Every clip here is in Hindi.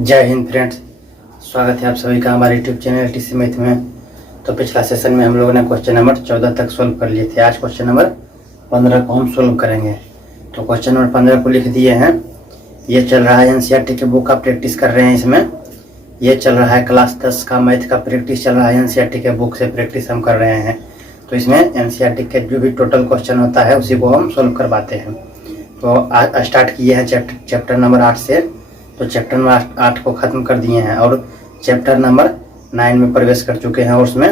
जय हिंद फ्रेंड्स, स्वागत है आप सभी का हमारे यूट्यूब चैनल टीसी मैथ में। तो पिछला सेशन में हम लोगों ने क्वेश्चन नंबर 14 तक सोल्व कर लिए थे। आज क्वेश्चन नंबर 15 को हम सोल्व करेंगे। तो क्वेश्चन नंबर 15 को लिख दिए हैं। ये चल रहा है एनसीईआरटी के बुक का प्रैक्टिस कर रहे हैं। इसमें ये चल रहा है क्लास 10 का मैथ का प्रैक्टिस चल रहा है। एनसीईआरटी के बुक से प्रैक्टिस हम कर रहे हैं। तो इसमें एनसीईआरटी के जो भी टोटल क्वेश्चन होता है उसी को हम सोल्व करवाते हैं। तो आज स्टार्ट किए हैं चैप्टर नंबर 8 से। तो चैप्टर नंबर 8 को ख़त्म कर दिए हैं और चैप्टर नंबर 9 में प्रवेश कर चुके हैं और उसमें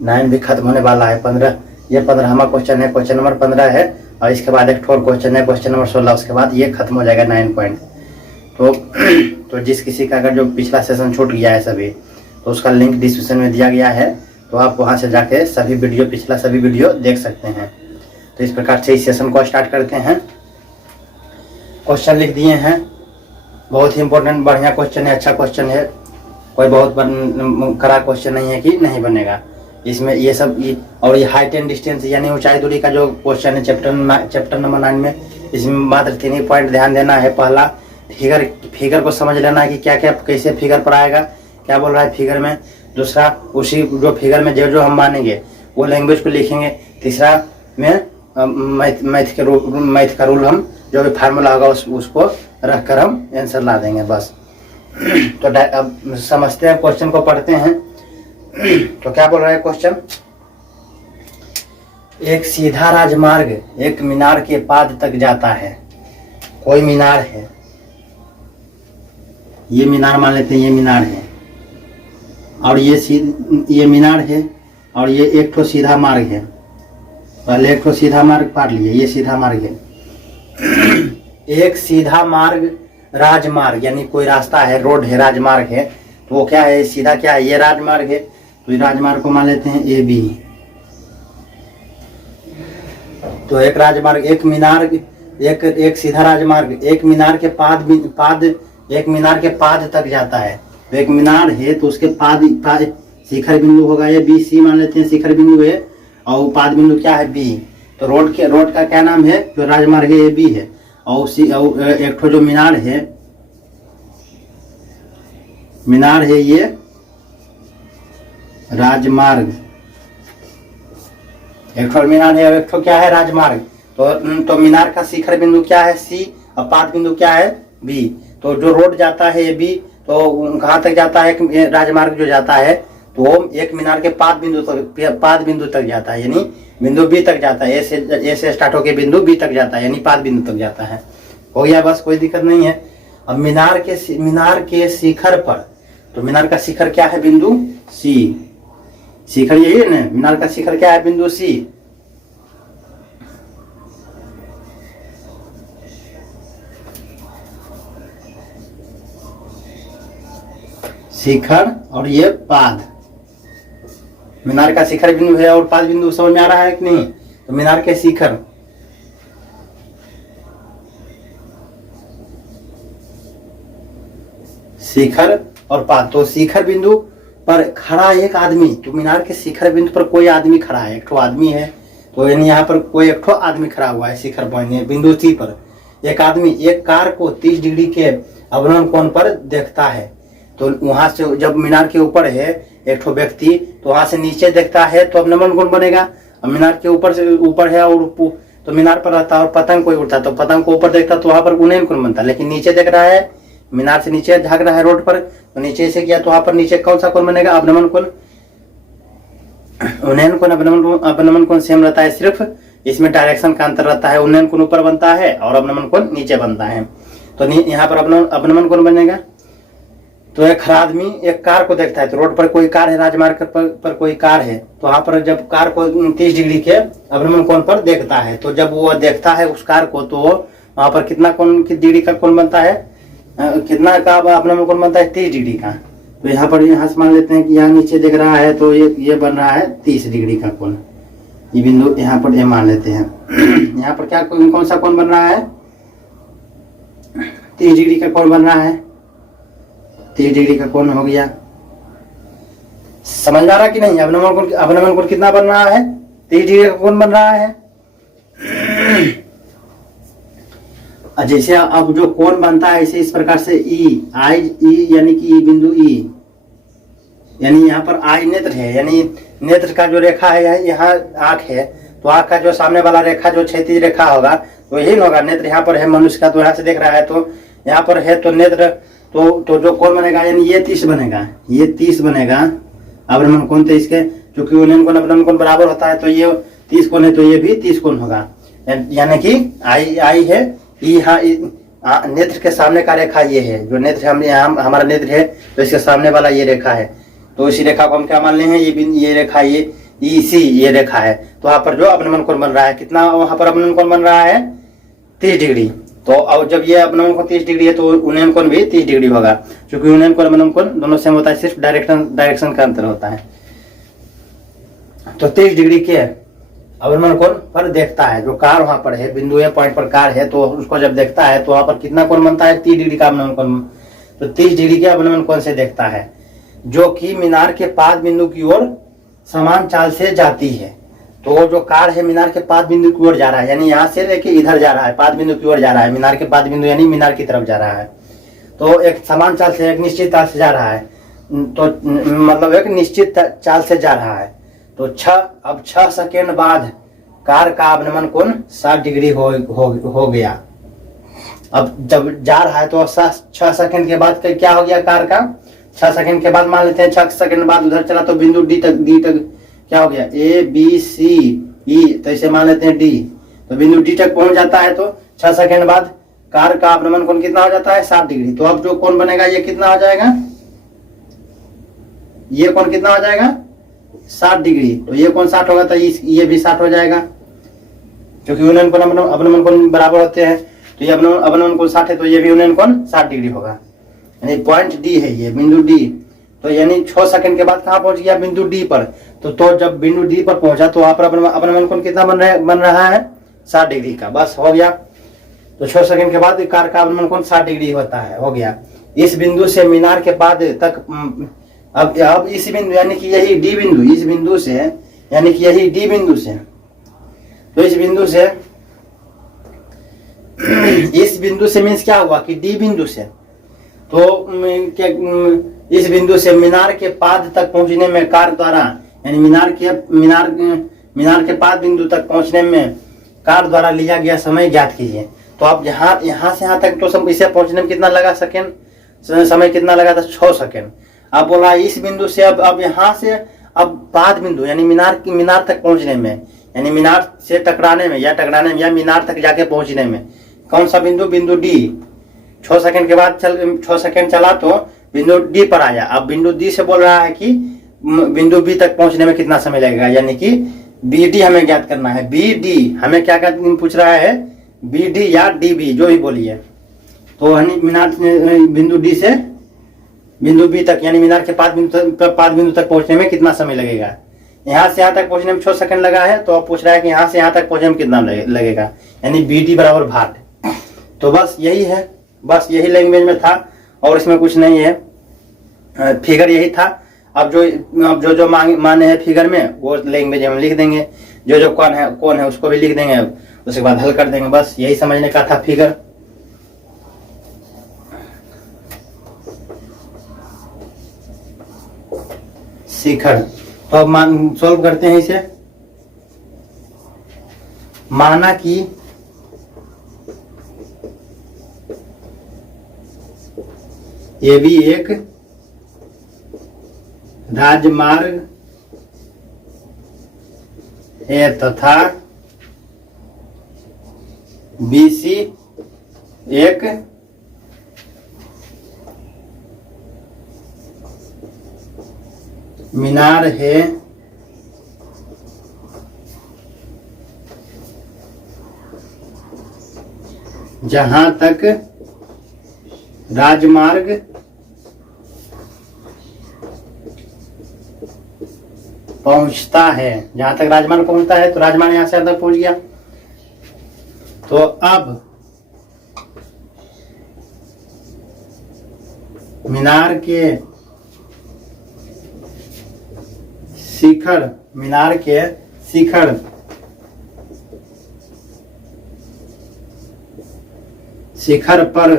9 भी खत्म होने वाला है। 15 ये 15वां क्वेश्चन है, क्वेश्चन नंबर 15 है। और इसके बाद एक और क्वेश्चन है, क्वेश्चन नंबर 16। उसके बाद ये खत्म हो जाएगा 9 पॉइंट। तो जिस किसी का अगर जो पिछला सेशन छूट गया है सभी, तो उसका लिंक डिस्क्रिप्शन में दिया गया है। तो आप वहाँ से जाके सभी वीडियो पिछला सभी वीडियो देख सकते हैं। तो इस प्रकार से इस सेशन को स्टार्ट करते हैं। क्वेश्चन लिख दिए हैं, बहुत ही इंपॉर्टेंट बढ़िया क्वेश्चन है, अच्छा क्वेश्चन है। कोई बहुत कड़ा क्वेश्चन नहीं है कि नहीं बनेगा। इसमें ये सब और ये हाइट एंड डिस्टेंस यानी ऊंचाई दूरी का जो क्वेश्चन है चैप्टर नंबर 9 में, इसमें मात्र 3 ही पॉइंट ध्यान देना है। पहला फिगर को समझ लेना है कि क्या क्या कैसे फिगर पर आएगा, क्या बोल रहा है फिगर में। दूसरा उसी जो फिगर में जो हम मानेंगे वो लैंग्वेज को लिखेंगे। तीसरा में मैथ का रूल हम जो भी फार्मूला होगा उसको रखकर हम आंसर ला देंगे बस। तो अब समझते हैं, क्वेश्चन को पढ़ते हैं। तो क्या बोल रहा है क्वेश्चन, एक सीधा राजमार्ग एक मीनार के पाद तक जाता है। कोई मीनार है, ये मीनार मान लेते हैं, ये मीनार है और ये मीनार है और ये एक ठो सीधा मार्ग है। पहले एक ठो सीधा मार्ग पार लिए, ये सीधा मार्ग है। एक सीधा मार्ग राजमार्ग यानी कोई रास्ता है, रोड है, राजमार्ग है। तो वो क्या है, सीधा क्या है, ये राजमार्ग है। तो इस राजमार्ग को मान लेते हैं ए बी। तो एक राजमार्ग, एक मीनार, एक सीधा राजमार्ग एक मीनार के एक मीनार के पाद तक जाता है। तो एक मीनार है तो उसके पाद शिखर बिंदु होगा ये बी, सी मान लेते हैं शिखर बिंदु है और पाद बिंदु क्या है बी। तो रोड का क्या नाम है, जो राजमार्ग है ये बी है। और एक ठो जो मीनार है ये राजमार्ग। एक ठो मीनार है और एक ठो क्या है, राजमार्ग। तो मीनार का शिखर बिंदु क्या है सी और पाद बिंदु क्या है बी। तो जो रोड जाता है ये बी, तो कहाँ तक जाता है, राजमार्ग जो जाता है तो वो एक मीनार के पाद बिंदु तक जाता है, यानी बिंदु बी तक जाता है। ए से स्टार्ट होकर बिंदु बी तक जाता है, यानी पाद बिंदु तक जाता है। हो गया बस, कोई दिक्कत नहीं है। अब मीनार के शिखर पर, तो मीनार का शिखर क्या है, बिंदु सी। शिखर यही है ना, मीनार का शिखर क्या है, बिंदु सी। शिखर और ये पाद, मीनार का शिखर बिंदु है और पाद बिंदु समझ में आ रहा है कि नहीं। तो मीनार के शिखर और पाद, तो शिखर बिंदु पर खड़ा एक आदमी, तो मीनार के शिखर बिंदु पर कोई आदमी खड़ा है, एक ठो आदमी है। तो यानी यहाँ पर कोई एक ठो आदमी खड़ा हुआ है शिखर पॉइंट बिंदु सी पर। एक आदमी एक कार को 30 डिग्री के अवनमन कोण पर देखता है। तो वहां से जब मीनार के ऊपर है एक ठो व्यक्ति, तो वहां से नीचे देखता है तो अवनमन कोण बनेगा। अब मीनार के ऊपर है और तो मीनार पर रहता है और पतंग कोई उड़ता है, तो पतंग को ऊपर देखता तो वहां पर उन्नयन कोण बनता है। लेकिन नीचे देख रहा है, मीनार से नीचे झांक रहा है रोड पर, तो नीचे से किया तो वहां पर नीचे कौन सा कोण बनेगा, अवनमन कोण। उन्नयन कोण अवनमन कोण सेम रहता है, सिर्फ इसमें डायरेक्शन का अंतर रहता है। उन्नयन कोण ऊपर बनता है और अवनमन कोण नीचे बनता है। तो यहाँ पर अवनमन कोण बनेगा। तो एक खड़ा आदमी एक कार को देखता है, तो रोड पर कोई कार है, राजमार्ग पर कोई कार है। तो वहां पर जब कार को 30 डिग्री के अवनमन कोण पर देखता है, तो जब वो देखता है उस कार को, तो वहां पर कितना कोण की डिग्री का कोण बनता है, कितना का अवनमन कोण बनता है, 30 डिग्री का। तो यहाँ पर यहाँ से मान लेते हैं कि यहाँ नीचे देख रहा है तो ये बन रहा है 30 डिग्री का कोण। ये बिंदु यहाँ पर ये मान लेते हैं। यहाँ पर क्या कौन सा कोण बन रहा है, 30 डिग्री का कोण बन रहा है। 30 डिग्री का कोण हो गया। समझ आ रहा कि नहीं, अवनमन कोण कितना बन रहा है, 30 डिग्री का कोण बन रहा है। जैसे अब जो कोण बनता है ऐसे इस प्रकार से ई आई ई यानी कि ई बिंदु ई, यानी यहाँ पर आई नेत्र है, यानी नेत्र का जो रेखा है यहाँ आंख है, तो आंख का जो सामने वाला रेखा जो क्षैतिज रेखा होगा तो यही होगा। नेत्र यहाँ पर है मनुष्य का, तो यहाँ से देख रहा है तो यहाँ पर है तो नेत्र, तो जो कोण बनेगा यानी ये 30 बनेगा, ये 30 बनेगा अवलंबन कोण 23 के, चूंकि उन्नयन कोण अवलंबन कोण बराबर होता है तो ये 30 कोण है तो ये भी 30 कोण होगा। यानी कि आई है यहाँ नेत्र के सामने का रेखा ये है, जो नेत्र हम यहाँ हमारा नेत्र है तो इसके सामने वाला ये रेखा है, तो इसी रेखा को हम क्या मान ले हैं, ये रेखा ये ईसी ये रेखा है। तो वहां पर जो अवलंबन कोण बन रहा है कितना, वहां पर अवलंबन कोण बन रहा है 30 डिग्री। तो अब जब ये अवलंबन कोण 30 डिग्री है तो उन्नयन कोण भी 30 डिग्री होगा, क्योंकि उन्नयन कोण अवलंबन कोण दोनों सेम होता है, सिर्फ डायरेक्शन का अंतर होता है। तो 30 डिग्री के अवलंबन कोण पर देखता है, जो कार वहां पर है बिंदु ए पॉइंट पर कार है, तो उसको जब देखता है तो वहां पर कितना कोण बनता है 30 डिग्री का अवलंबन कोण, तो 30 डिग्री के अवलंबन कोण से देखता है, जो कि मीनार के पाद बिंदु की ओर समान चाल से जाती है। तो जो कार है मीनार के पाद बिंदु की ओर जा रहा है, यानी यहाँ से लेके इधर जा रहा है, पाद बिंदु की ओर जा रहा है, मीनार के पाद बिंदु यानी मीनार की तरफ जा रहा है, तो एक समान चाल से एक निश्चित चाल से जा रहा है, तो मतलब एक निश्चित चाल से जा रहा है। तो 6 सेकेंड बाद कार का अवलंबन कोण 60 डिग्री हो गया। अब जब जा रहा है तो 6 सेकेंड के बाद क्या हो गया कार का, 6 सेकेंड के बाद मान लेते हैं 6 सेकेंड बाद उधर चला तो बिंदु डी तक क्या हो गया, ए बी सी ई, तो इसे मान लेते हैं डी, तो बिंदु डी तक पहुंच जाता है। तो 6 सेकेंड बाद कार का अवलंबन कोण कितना हो जाता है 60 डिग्री। तो अब जो कोण बनेगा ये कितना हो जाएगा, ये कोण कितना हो जाएगा 60 डिग्री, तो ये कोण 60 होगा तो ये भी 60 हो जाएगा, क्योंकि उन्नयन कोण अवलंबन कोण बराबर होते हैं। तो ये अवलंबन कोण 60 है तो ये भी उन्नयन कोण 60 डिग्री होगा, यानी पॉइंट डी है ये बिंदु डी। तो यानी 6 सेकंड के बाद कहाँ पहुंच गया बिंदु डी पर, तो जब बिंदु डी पर पहुंचा तो वहां पर अवलंबन कोण कितना बन रहा है 60 डिग्री का, बस हो गया। तो 6 सेकंड के बाद कार का अवलंबन कोण 60 डिग्री होता है, हो गया। इस बिंदु से मीनार के पाद तक, अब इस बिंदु यानी कि यही डी बिंदु, इस बिंदु से यानी कि यही डी बिंदु से, तो इस बिंदु से मीन्स क्या हुआ कि डी बिंदु से, तो इस बिंदु से मीनार के पाद तक पहुंचने में कार द्वारा, यानी मीनार के पाद बिंदु तक पहुंचने में कार द्वारा लिया गया समय ज्ञात कीजिए। तो अब यहाँ से यहाँ तक तो इसे पहुंचने में कितना लगा सेकेंड, समय कितना लगा था 6 सेकेंड। अब बोला इस बिंदु से अब यहाँ से अब पाद बिंदु यानी मीनार तक पहुंचने में, यानी मीनार से टकराने में या मीनार तक जाके पहुंचने में कौन सा बिंदु, बिंदु डी। 6 सेकंड के बाद 6 सेकंड चला तो बिंदु डी पर आया। अब बिंदु डी से बोल रहा है कि बिंदु बी तक पहुंचने में कितना समय लगेगा, यानी कि बी डी हमें ज्ञात करना है। बी डी हमें क्या पूछ रहा है, बी डी या डी बी जो भी बोलिए। तो मीनार बिंदु डी से बिंदु बी तक यानी मीनार के पाद बिंदु तक पहुंचने में कितना समय लगेगा। यहाँ से यहाँ तक पहुंचने में 6 सेकंड लगा है, तो अब पूछ रहा है कि यहाँ से यहाँ तक पहुंचने में कितना लगेगा, यानी बी डी बराबर भाट। तो बस यही है, बस यही लैंग्वेज में था और इसमें कुछ नहीं है, फिगर यही था। अब जो माने हैं फिगर में वो लैंग्वेज हम लिख देंगे, जो कौन है उसको भी लिख देंगे, उसके बाद हल कर देंगे। बस यही समझने का था फिगर। शिखर, तो अब सॉल्व करते हैं इसे। माना कि ये भी एक राजमार्ग है तथा बीसी एक मीनार है जहां तक राजमार्ग पहुंचता है, जहां तक राजमार्ग पहुंचता है, तो राजमार्ग यहां से यहां तक पहुंच गया। तो अब मीनार के शिखर शिखर पर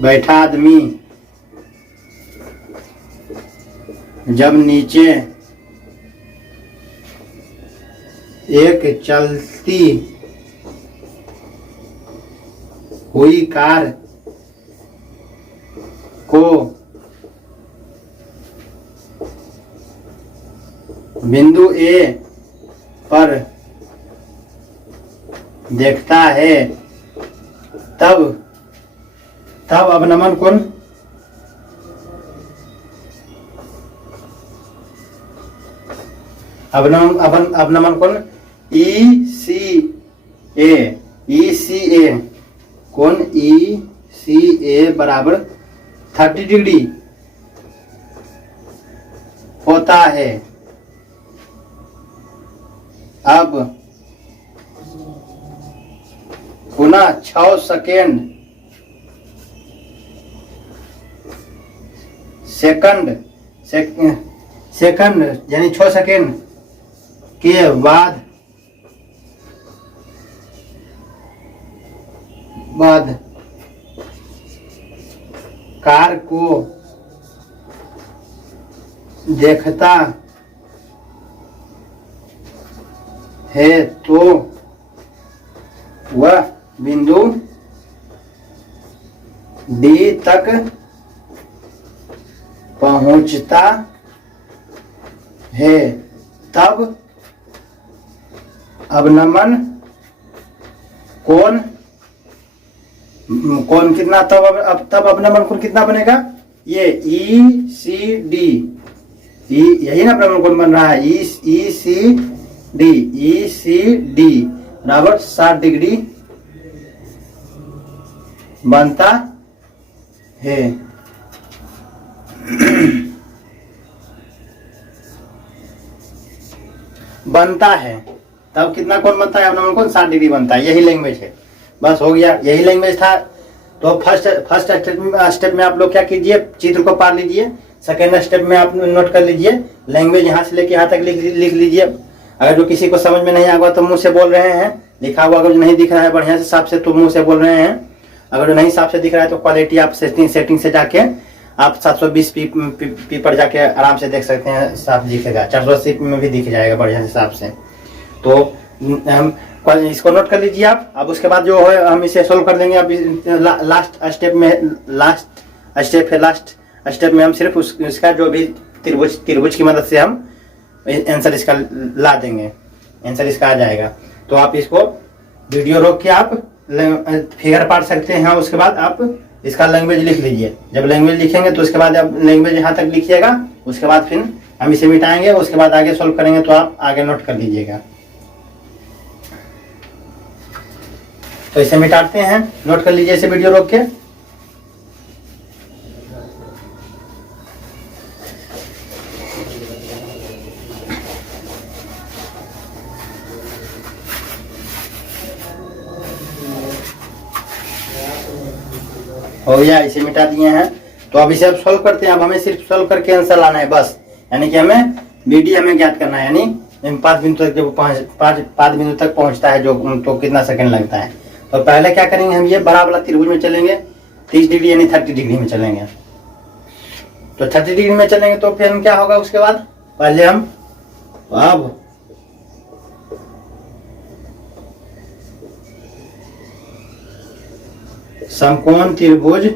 बैठा आदमी जब नीचे एक चलती हुई कार को बिंदु ए पर देखता है तब अवनमन कोण अवनमन कोण ECA कोण ECA बराबर 30 डिग्री होता है। अब पुनः 6 सेकंड यानी 6 सेकंड के बाद कार को देखता है तो वह बिंदु डी तक पहुंचता है। तब अवनमन कोण कितना, तब अवनमन कोण कितना बनेगा? ये ECD, यही ना अवनमन कोण बन रहा है, ECD बराबर 60 डिग्री बनता है। बनता है तब कितना कोण बनता है? अवनमन कोण 60 डिग्री बनता है। यही लैंग्वेज है, बस हो गया, यही लैंग्वेज था। तो फर्स्ट स्टेप में आप लोग क्या कीजिए, चित्र को पार लीजिए। सेकेंड स्टेप में आप नोट कर लीजिए, लैंग्वेज यहाँ से लेके यहाँ तक लिख लीजिए। अगर जो किसी को समझ में नहीं आएगा तो मुंह से बोल रहे हैं, लिखा हुआ अगर जो नहीं दिख रहा है बढ़िया से साफ से तो मुंह से बोल रहे हैं। अगर जो नहीं साफ से दिख रहा है तो क्वालिटी आप सेटिंग से जाके आप 720p पर जाके आराम से देख सकते हैं, साफ दिखेगा। 480p में भी दिख जाएगा बढ़िया से साफ से। तो हम इसको नोट कर लीजिए आप। अब उसके बाद जो है हम इसे सोल्व कर देंगे। अब लास्ट स्टेप में हम सिर्फ उसका जो भी त्रिभुज की मदद से हम आंसर इसका ला देंगे, आंसर इसका आ जाएगा। तो आप इसको वीडियो रोक के आप फिगर पाट सकते हैं। उसके बाद आप इसका लैंग्वेज लिख लीजिए। जब लैंग्वेज लिखेंगे तो उसके बाद आप लैंग्वेज यहाँ तक लिखिएगा, उसके बाद फिर हम इसे मिटाएंगे, उसके बाद आगे सोल्व करेंगे। तो आप आगे नोट कर लीजिएगा। तो इसे मिटाते हैं, नोट कर लीजिए इसे वीडियो रोक के। हो गया, इसे मिटा दिए हैं। तो अब इसे अब सोल्व करते हैं। अब हमें सिर्फ सोल्व करके आंसर लाना है बस, यानी कि हमें BD हमें ज्ञात करना है। यानी 5 बिंदु तक जब 5 बिंदु तक पहुंचता है जो, तो कितना सेकंड लगता है। तो पहले क्या करेंगे, हम ये बड़ा वाला त्रिभुज में चलेंगे, 30 डिग्री यानी 30 डिग्री में चलेंगे। तो 30 डिग्री में चलेंगे तो फिर क्या होगा उसके बाद, पहले हम अब समकोण त्रिभुज,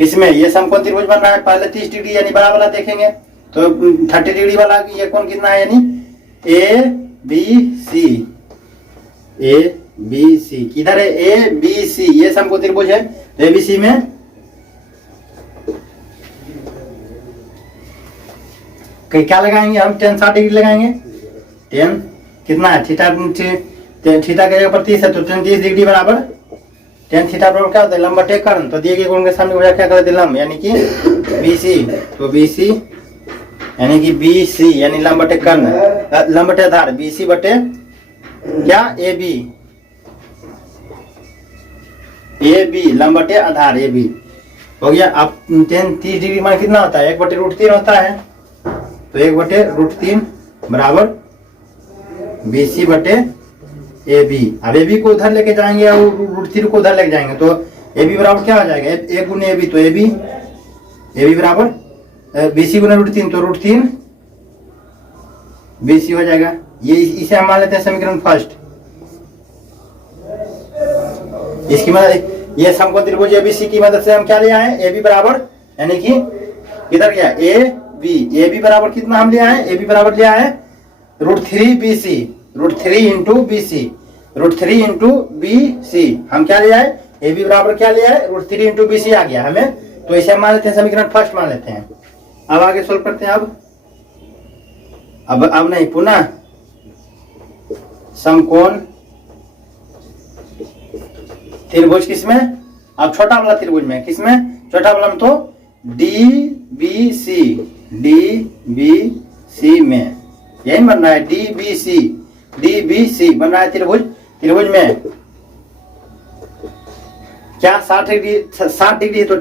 इसमें ये समकोण त्रिभुज बन रहा है। पहले 30 डिग्री यानी बड़ा वाला देखेंगे। तो 30 डिग्री वाला ये कोण कितना है, यानी ABC किधर है, ABC, ये समकोण त्रिभुज है। तो ABC में क्या लगाएंगे हम, tan 60 डिग्री लगाएंगे। tan कितना है, थीटा की जगह पर 30 है, तो tan 30 डिग्री बराबर tan थीटा बराबर क्या होता है, लंब बटे कर्ण। तो दिए गए कोण के सामने क्या कर देते, लंब, यानी कि BC। तो BC यानी कि BC यानी लंब बटे कर्ण, लंब बटे आधार, BC बटे क्या, AB लंब बटे आधार AB हो गया। अब tan 30 डिग्री मान कितना होता है, 1/√3 होता है। तो 1/√3 बराबर BC बटे AB। अब AB को उधर लेके जाएंगे और √3 को उधर लेके जाएंगे तो AB बराबर क्या हो जाएगा, A गुने AB, तो AB बराबर BC गुने √3 तो √3 BC हो जाएगा। ये इसे हम मान लेते हैं समीकरण फर्स्ट। इसकी मदद, ये समकोण त्रिभुज ABC की मदद से हम क्या ले आए, AB बराबर, यानी कि इधर क्या AB बराबर कितना हम ले आए, AB बराबर ले आए √3 BC, √3 into BC, √3 into BC हम क्या ले आए, AB बराबर क्या ले आए, √3 इंटू BC आ गया हमें, तो इसे हम मान लेते हैं समीकरण फर्स्ट मान लेते हैं। अब आगे सोल्व करते हैं। अब नहीं, पुनः समकोण त्रिभुज किसमें, अब छोटा वाला त्रिभुज में, किसमें, छोटा वाला में तो DBC में, यही बन रहा है DBC बन रहा है त्रिभुज में क्या 60 डिग्री तो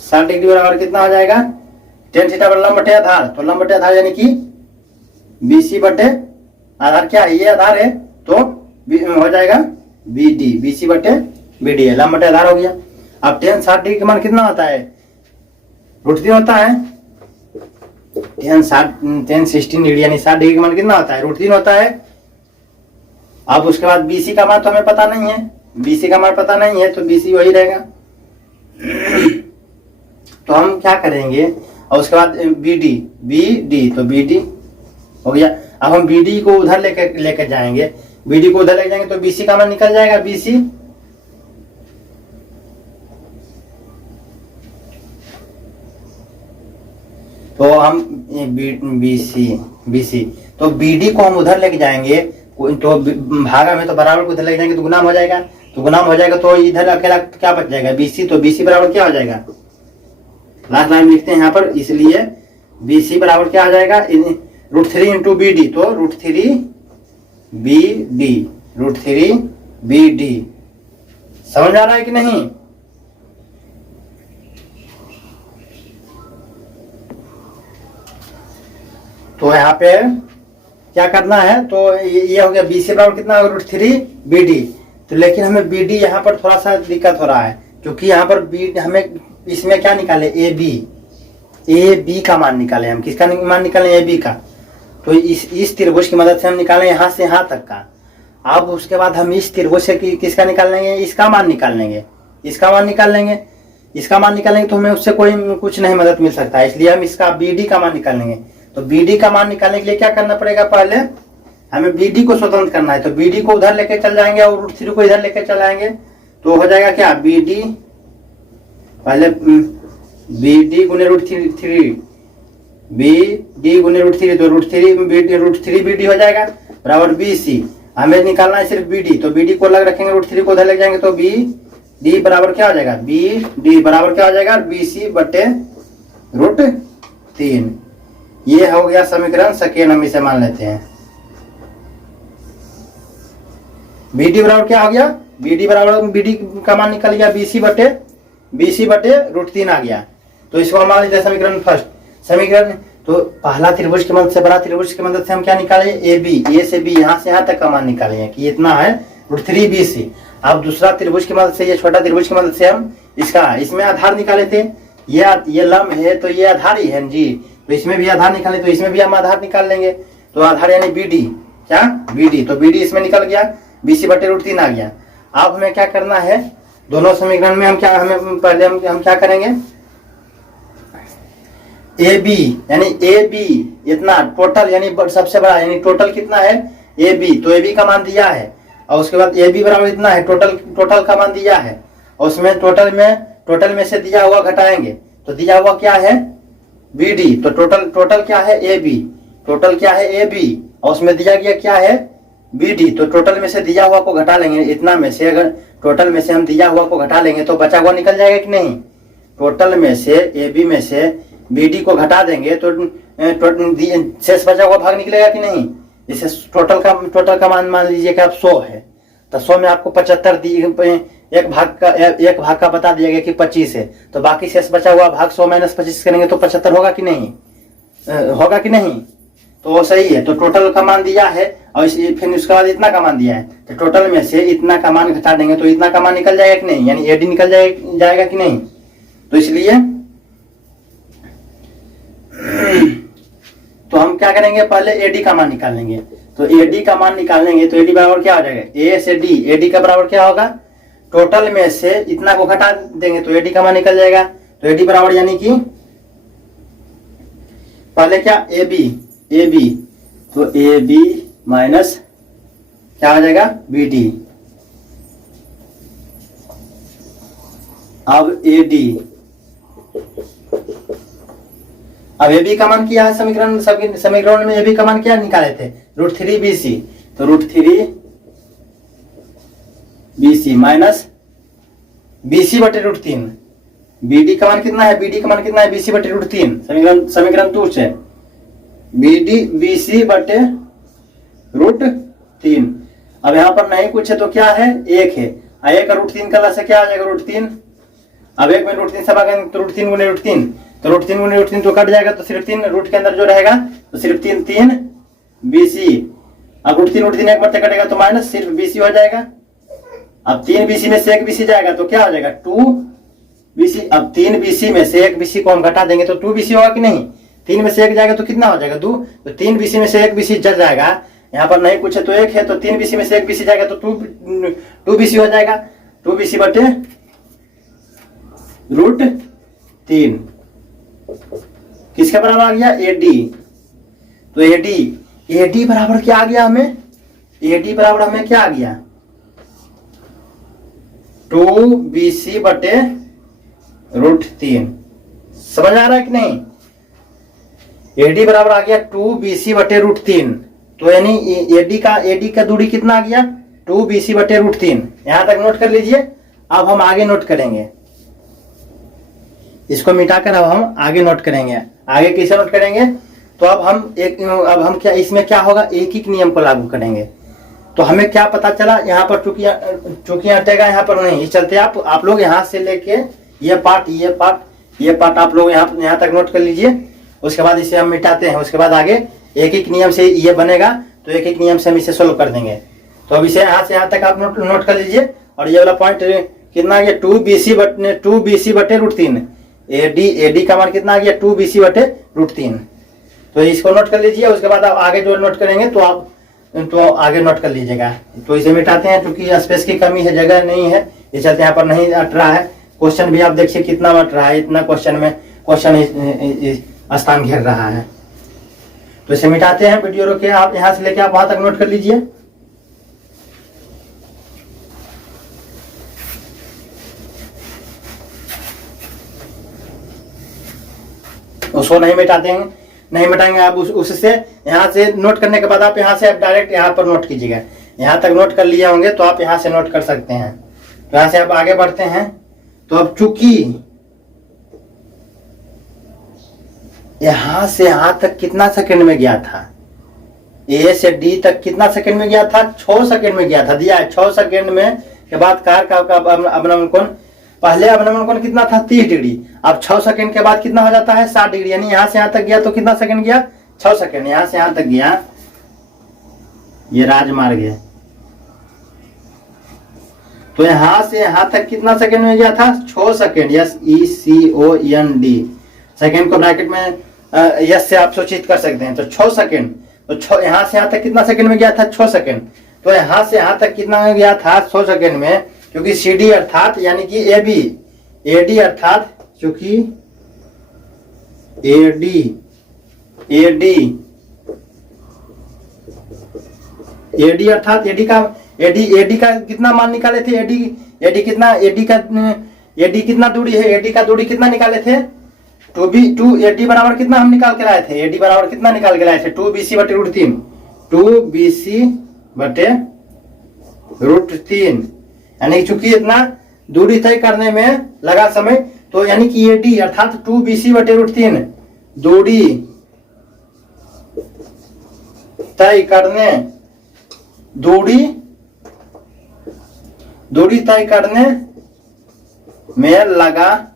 60 डिग्री बराबर कितना हो जाएगा, tan थीटा बराबर लंब बटे आधार, तो लंब बटे आधार यानी कि BC बटे आधार क्या है, ये आधार है तो हो जाएगा BD, BC बटे BD है, लंब बटे आधार हो गया। अब tan 60 डिग्री का मान कितना होता है, √3 होता है, tan 16 डिग्री यानी 60 डिग्री का मान कितना होता है, √3 होता है। अब उसके बाद BC का मान तो हमें पता नहीं है, BC का मान पता नहीं है तो BC वही रहेगा। तो हम क्या करेंगे, और उसके बाद BD तो BD हो गया। अब हम BD को उधर लेकर जाएंगे, BD को उधर लेकर जाएंगे तो BC का मान निकल जाएगा, BC तो हम BC तो BD को हम उधर लेके जाएंगे तो भागा में तो बराबर को उधर लेके जाएंगे तो गुणाम हो जाएगा, तो इधर अकेला क्या बच जाएगा, BC, तो BC बराबर क्या हो जाएगा, लास्ट लाइन लिखते हैं यहाँ पर, इसलिए BC बराबर क्या आ जाएगा, √3 इंटू BD, तो √3 BD समझ आ रहा है कि नहीं। तो यहाँ पे क्या करना है, तो ये हो गया BC बराबर कितना होगा, √3 BD। तो लेकिन हमें BD यहाँ पर थोड़ा सा दिक्कत हो रहा है, क्योंकि यहाँ पर BD हमें इसमें क्या निकाले, AB का मान निकाले, हम किसका मान निकाले, AB का। तो इस त्रिभुज की मदद से हम निकालें यहाँ से यहाँ तक का। अब उसके बाद हम इस त्रिभुज से किसका निकाल लेंगे, इसका मान निकाल लेंगे, इसका मान निकालेंगे तो हमें उससे कुछ नहीं मदद मिल सकता है, इसलिए हम इसका BD का मान निकालेंगे। तो BD का मान निकालने के लिए क्या करना पड़ेगा, पहले हमें BD को स्वतंत्र करना है, तो BD को उधर लेके चल जाएंगे और √3 को इधर लेके चल आएंगे तो हो जाएगा क्या, BD पहले BD गुने √3 BD गुने √3 तो √3 BD हो जाएगा बराबर BC। हमें निकालना है सिर्फ BD, तो BD को अलग रखेंगे, √3 को उधर ले जाएंगे तो BD बराबर क्या हो जाएगा, BD बराबर क्या हो जाएगा, BC बटे √3। ये हो गया समीकरण सेकेंड, हम इसे मान लेते हैं। BD बराबर क्या हो गया, BD बराबर BD का मान निकल गया BC बटे √3 आ गया। तो इसको हम मान लेते हैं समीकरण फर्स्ट। समीकरण तो पहला त्रिभुज की मदद से, बड़ा त्रिभुज की मदद से हम क्या निकाले, AB, A से B यहाँ से यहाँ तक का मान निकाले हैं कि इतना है √3 BC। अब दूसरा त्रिभुज की मदद से, ये छोटा त्रिभुज की मदद से हम इसमें आधार निकाले थे, ये लंब है तो ये आधार ही है जी, तो इसमें भी आधार निकाले, तो इसमें भी हम आधार निकाल लेंगे, तो आधार यानी BD, क्या BD, तो BD इसमें निकल गया, BC बटे √3 आ गया। अब हमें क्या करना है, दोनों समीकरण में हम क्या करेंगे, AB यानी AB इतना टोटल यानी सबसे बड़ा, यानी टोटल कितना है AB, तो AB का मान दिया है, और उसके बाद AB बराबर इतना है, टोटल का मान दिया है, और उसमें टोटल में से दिया हुआ घटाएंगे, तो दिया हुआ क्या है BD, तो टोटल क्या है AB, और उसमें दिया गया क्या है BD, तो टोटल में से दिया हुआ को घटा लेंगे, इतना में से अगर टोटल में से हम दिया हुआ को घटा लेंगे तो बचा हुआ निकल जाएगा कि नहीं। टोटल में से AB में से BD को घटा देंगे तो शेष बचा हुआ भाग निकलेगा कि नहीं। जैसे टोटल का मान लीजिए कि आप 100 है, तो 100 में आपको 75 एक भाग का बता दिया गया कि 25 है, तो बाकी शेष बचा हुआ भाग 100 - 25 करेंगे तो 75 होगा कि नहीं, तो वो सही है। तो टोटल का मान दिया है और फिर उसके बाद इतना का मान दिया है, तो टोटल में से इतना का मान घटा देंगे तो इतना का मान निकल जाएगा कि नहीं, यानी एडी निकल जाएगा कि नहीं। तो इसलिए तो हम क्या करेंगे, पहले एडी का मान निकाल लेंगे। तो एडी का मान निकालेंगे तो एडी बराबर क्या हो जाएगा, ए से डी, एडी का बराबर क्या होगा, टोटल में से इतना को घटा देंगे तो एडी का मान निकल जाएगा। तो एडी बराबर यानी कि पहले क्या, ए बी, तो ए बी माइनस क्या हो जाएगा, बी डी। अब ए डी, अब ए बी का मान क्या है, समीकरण में ए बी का मान क्या निकाले थे, √3bc। तो √3bc माइनस bc बटे √3, bd का मान कितना है, bd का मान कितना है, bc बटे √3, समीकरण 2 से bd bc बटे √3। अब यहाँ पर नहीं कुछ है तो क्या है, 1 है, 1 का √3 का से क्या आ जाएगा, √3। अब 1 में √3 सब आ गए तो √3 गुने √3, तो √3 गुने √3 तो कट जाएगा, तो सिर्फ 3 रूट के अंदर जो रहेगा तो सिर्फ 3 bc। अब √3 एक बार कटेगा तो माइनस सिर्फ bc हो जाएगा। अब 3 bc में से 1 bc जाएगा तो क्या हो जाएगा, 2 bc। अब 3 bc में से 1 bc को हम घटा देंगे तो 2 bc होगा कि नहीं, 3 में से 1 जाएगा तो कितना हो जाएगा, 2। तो 3 bc में से 1 bc जल जाएगा, यहाँ पर नहीं कुछ है तो 1 है, तो 3 bc में से 1 bc जाएगा तो 2 bc हो जाएगा, 2 bc बटे √3 किसके बराबर आ गया, एडी। तो एडी बराबर क्या आ गया हमें, एडी बराबर हमें क्या आ गया, 2bc बटे √3। समझ आ रहा है कि नहीं, एडी बराबर आ गया 2bc बटे √3। तो यानी एडी का दूरी कितना आ गया, 2bc बटे √3। यहां तक नोट कर लीजिए। अब हम आगे नोट करेंगे, इसको मिटाकर अब हम आगे नोट करेंगे। आगे कैसे नोट करेंगे, तो अब हम क्या इसमें क्या होगा, एक ही नियम को लागू करेंगे। तो हमें क्या पता चला, यहाँ पर चूंकि हटेगा, यहाँ पर नहीं, इस चलते आप लोग यहाँ से लेके ये पार्ट आप लोग यहाँ तक नोट कर लीजिए। उसके बाद इसे हम मिटाते हैं, उसके बाद आगे एक एक नियम से ये बनेगा, तो एक एक नियम से हम इसे सोल्व कर देंगे। तो अब इसे यहाँ से यहाँ तक आप नोट कर लीजिए। और ये वाला पॉइंट कितना आ गया, 2bc बटे √3। एडी का मान कितना आ गया, 2bc बटे √3। तो इसको नोट कर लीजिए। उसके बाद आप आगे जो नोट करेंगे तो आगे नोट कर लीजिएगा। तो इसे मिटाते हैं, क्योंकि स्पेस की कमी है, जगह नहीं है, इस चलते यहाँ पर नहीं अट रहा है। क्वेश्चन भी आप देखिए कितना अट रहा है, इतना क्वेश्चन स्थान घेर रहा है। तो इसे मिटाते हैं, वीडियो रोके, आप यहाँ से लेके आप वहां तक नोट कर लीजिए। उसको नहीं मिटाते हैं, नहीं मिटाएंगे आप उससे। यहाँ से नोट करने के बाद आप यहाँ से आप डायरेक्ट यहाँ पर नोट कीजिएगा। यहाँ तक नोट कर लिए होंगे तो आप यहाँ से नोट कर सकते हैं। तो यहाँ से आप आगे बढ़ते हैं। तो अब चूंकि यहाँ से यहाँ तक कितना सेकंड में गया था, ए से डी तक कितना सेकंड में गया था, 6 सेकंड में गया था, दिया है 6 सेकंड में के बाद कार का अवनमन कोण, पहले अवनमन कोण कितना था, 30 डिग्री। अब 6 सेकंड के बाद कितना हो जाता है, 60 डिग्री। यानी यहाँ से यहाँ तक गया तो कितना सेकंड गया, 6 सेकंड। यहाँ से यहाँ तक गया, ये राजमार्ग है, तो यहाँ से यहाँ तक कितना सेकंड में गया था, 6 सेकंड। SECOND, सेकंड को ब्रैकेट में यस से आप सूचित कर सकते हैं। तो 6 सेकंड, तो यहाँ से यहाँ तक कितना सेकंड में गया था, 6 सेकंड। तो यहाँ से यहाँ तक कितना में गया था, 6 सेकंड में। क्योंकि CD अर्थात यानी कि AD अर्थात, चूंकि AD अर्थात AD का कितना मान निकाले थे, AD कितना दूरी है, AD का दूरी कितना निकाले थे, 2AD बराबर कितना हम निकाल के लाए थे, AD बराबर कितना निकाल के लाए थे, 2bc बटे √3, 2bc बटे √3। यानी चूंकि इतना दूरी तय करने में लगा समय, तो यानी कि AD अर्थात 2bc बटे √3 दूरी तय करने में लगा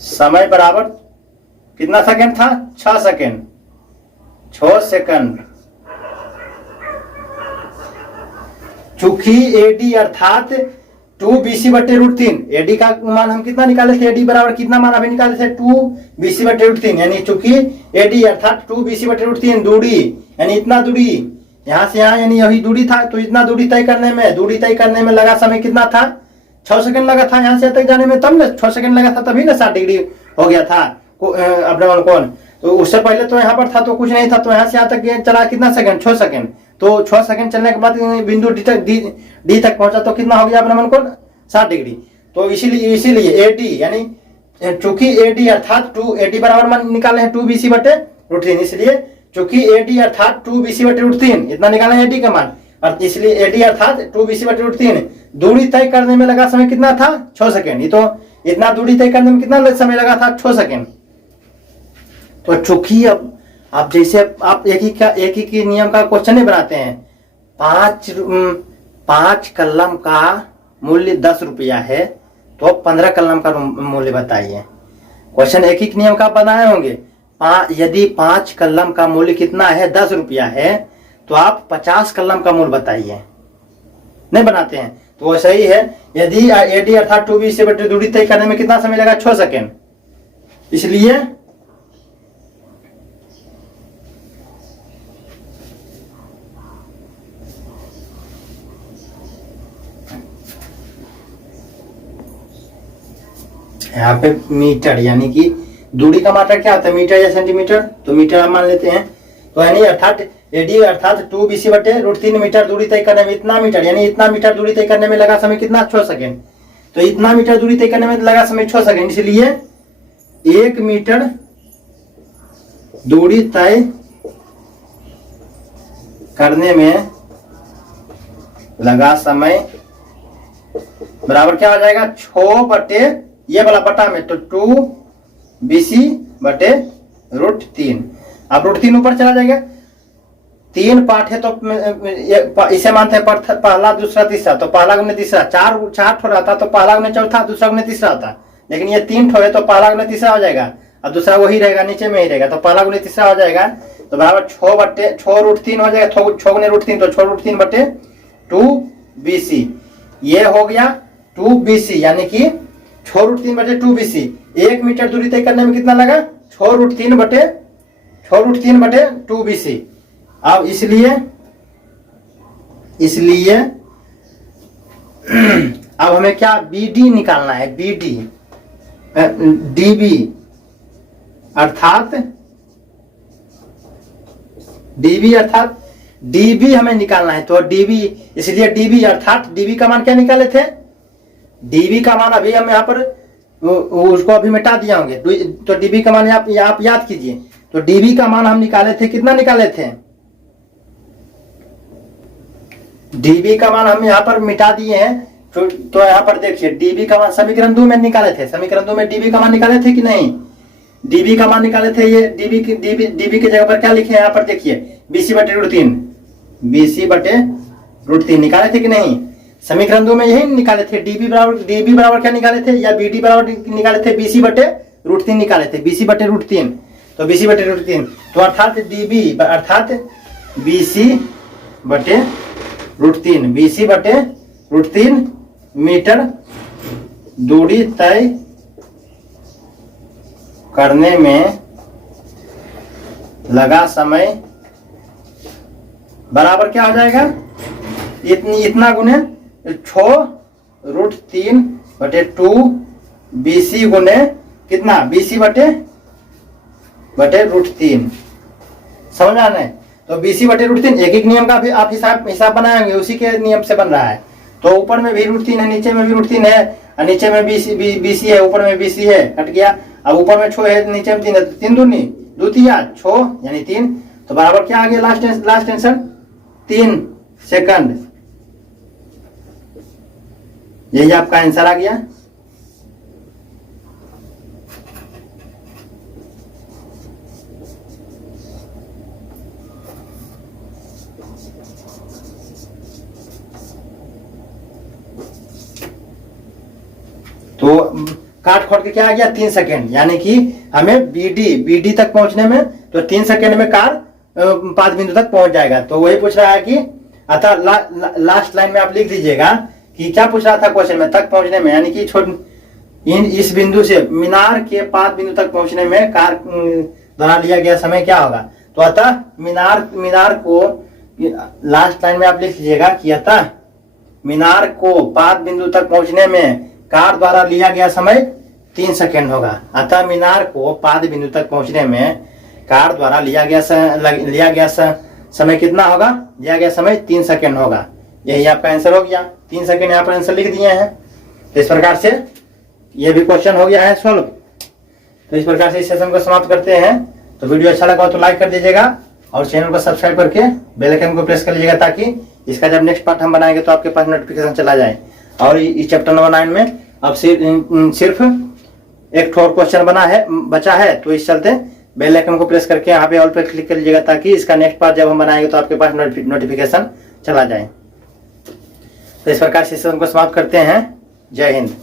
समय बराबर कितना सेकंड था, 6 सेकंड। 6 सेकंड। चूंकि एडी अर्थात 2BC/√3, एडी का मान हम कितना निकाले थे, एडी बराबर कितना मान अभी निकाले थे 2BC/√3, यानी चूंकि एडी अर्थात 2BC/√3 दूरी, यानी इतना दूरी यहाँ से यहाँ, यानी यही दूरी था, तो इतना दूरी तय करने में लगा समय कितना था, 6 सेकंड लगा था यहाँ से तक जाने में, तब ना 6 सेकंड लगा था, तभी ना 60 डिग्री हो गया था अपना कोण। तो उससे पहले तो यहाँ पर था तो कुछ नहीं था, तो यहाँ से यहाँ तक चला कितना सेकंड, 6 सेकंड। तो 6 सेकंड चलने के बाद बिंदु डी तक पहुंचा, तो कितना हो गया अपना मन कोण, 60 डिग्री। तो इसीलिए एडी, यानी चूंकि एडी अर्थात एडी बराबर मान निकाले हैं 2BC/√3, इसलिए चूंकि एडी अर्थात 2BC/√3 इतना निकाले हैं एडी का मान, और इसलिए एडी अर्थात 2BC/√3 दूरी तय करने में लगा समय कितना था, 6 सेकंड। ये तो इतना दूरी तय करने में कितना समय लगा था, 6 सेकंड। तो चूंकि अब जैसे आप एक ही नियम का क्वेश्चन ही बनाते हैं, 5 कलम का मूल्य 10 रुपया है, तो 15 कलम का मूल्य बताइए। क्वेश्चन एक ही नियम का बनाए होंगे। यदि 5 कलम का मूल्य कितना है, 10 रुपया है, तो आप 50 कलम का मूल्य बताइए, नहीं बनाते हैं। तो वैसा ही है, यदि एडी अर्थात 2BC/√3 दूरी तय करने में कितना समय लगा, 6 सेकंड। इसलिए यहाँ पे मीटर, यानी कि दूरी का मात्रा क्या होता है, मीटर या सेंटीमीटर, तो मीटर हम मान लेते हैं। तो यानी अर्थात एडी अर्थात 2BC/√3 मीटर दूरी तय करने में, इतना मीटर, यानी इतना मीटर दूरी तय करने में लगा समय कितना, 6 सेकंड। तो इतना मीटर दूरी तय करने में लगा समय 6 सेकंड, इसलिए 1 मीटर दूरी तय करने में लगा समय बराबर क्या हो जाएगा, 6 बटे ये वाला बटा में, तो 2BC/√3। अब √3 ऊपर चला जाएगा, 3 पार्ट है, तो इसे मानते हैं पहला, दूसरा, तीसरा। तो पहला गुने तीसरा, 4 ठो रहता, तो पहला गुने चौथा, दूसरा गुने तीसरा होता। लेकिन ये 3 ठो है, तो पहला गुने तीसरा हो जाएगा, और दूसरा वही रहेगा, नीचे में ही रहेगा, तो पहला गुने तीसरा हो जाएगा। तो बराबर 6/√3 हो जाएगा, 6 गुने √3, तो 6√3/2BC। ये हो गया 2BC, यानी कि 6√3/2BC। 1 मीटर दूरी तय करने में कितना लगा, 6√3/2BC। अब इसलिए अब हमें क्या BD निकालना है, DB अर्थात DB हमें निकालना है। तो DB, इसलिए DB अर्थात DB का मान क्या निकाले थे, DB का मान अभी हम यहाँ पर उसको अभी मिटा दिया होंगे, तो DB का मान आप याद कीजिए। तो DB का मान हम निकाले थे, कितना निकाले थे, DB का मान हम यहाँ पर मिटा दिए हैं। तो यहाँ पर देखिए DB का मान समीकरण 2 में निकाले थे, समीकरण 2 में DB का मान निकाले थे कि नहीं, DB का मान निकाले थे। ये DB की जगह पर क्या लिखे हैं, यहाँ पर देखिए BC/√3 निकाले थे कि नहीं, समीकरण 2 में यही निकाले थे। DB बराबर क्या निकाले थे, या BD बराबर निकाले थे, BC/√3 निकाले थे, BC/√3। तो BC/√3, तो अर्थात DB अर्थात BC/√3 मीटर दूरी तय करने में लगा समय बराबर क्या हो जाएगा, इतना गुने 6√3/2BC गुने कितना, BC/√3। समझ आ रहा है। तो BC/√3 एक नियम का भी आप हिसाब बनाएंगे, उसी के नियम से बन रहा है। तो ऊपर में भी √3 है, नीचे में भी √3 है, और नीचे में BC है, ऊपर में BC है, कट गया। अब ऊपर में 6 है, नीचे में 3 है, तो 3 दूनी 2 तिया 6 यानी 3। तो बराबर क्या आ गया, लास्ट आंसर 3 सेकंड। यही आपका आंसर आ गया। तो काट खोट के क्या आ गया, 3 सेकंड, यानी कि हमें BD तक पहुंचने में तो 3 सेकंड में कार 5 बिंदु तक पहुंच जाएगा। तो वही पूछ रहा है कि अतः लास्ट लाइन में आप लिख दीजिएगा कि क्या पूछ रहा था क्वेश्चन में, तक पहुंचने में, यानी कि इस बिंदु से मीनार के 5 बिंदु तक पहुंचने में कार द्वारा लिया गया समय क्या होगा। तो अतः मीनार को लास्ट लाइन में आप लिख लीजिएगा कि अतः मीनार को 5 बिंदु तक पहुंचने में कार द्वारा लिया गया समय 3 सेकेंड होगा। अतः मीनार को 5 बिंदु तक पहुंचने में कार द्वारा लिया गया समय कितना होगा, लिया गया समय 3 सेकेंड होगा। यही आपका आंसर हो गया। 3 सेकेंड यहाँ पर आंसर लिख दिए हैं। तो इस प्रकार से ये भी क्वेश्चन हो गया है सॉल्व। तो इस प्रकार से इस सेशन को समाप्त करते हैं। तो वीडियो अच्छा लगा तो लाइक कर दीजिएगा और चैनल को सब्सक्राइब करके बेल आइकन को प्रेस कर लीजिएगा, ताकि इसका जब नेक्स्ट पार्ट हम बनाएंगे तो आपके पास नोटिफिकेशन चला जाए। और इस चैप्टर नंबर 9 में अब सिर्फ एक और क्वेश्चन बचा है, तो इस चलते बेल आइकन को प्रेस करके यहाँ पे ऑल पे क्लिक कर लीजिएगा, ताकि इसका नेक्स्ट पार्ट जब हम बनाएंगे तो आपके पास नोटिफिकेशन चला जाए। तो इस प्रकार से सेशन को समाप्त करते हैं। जय हिंद।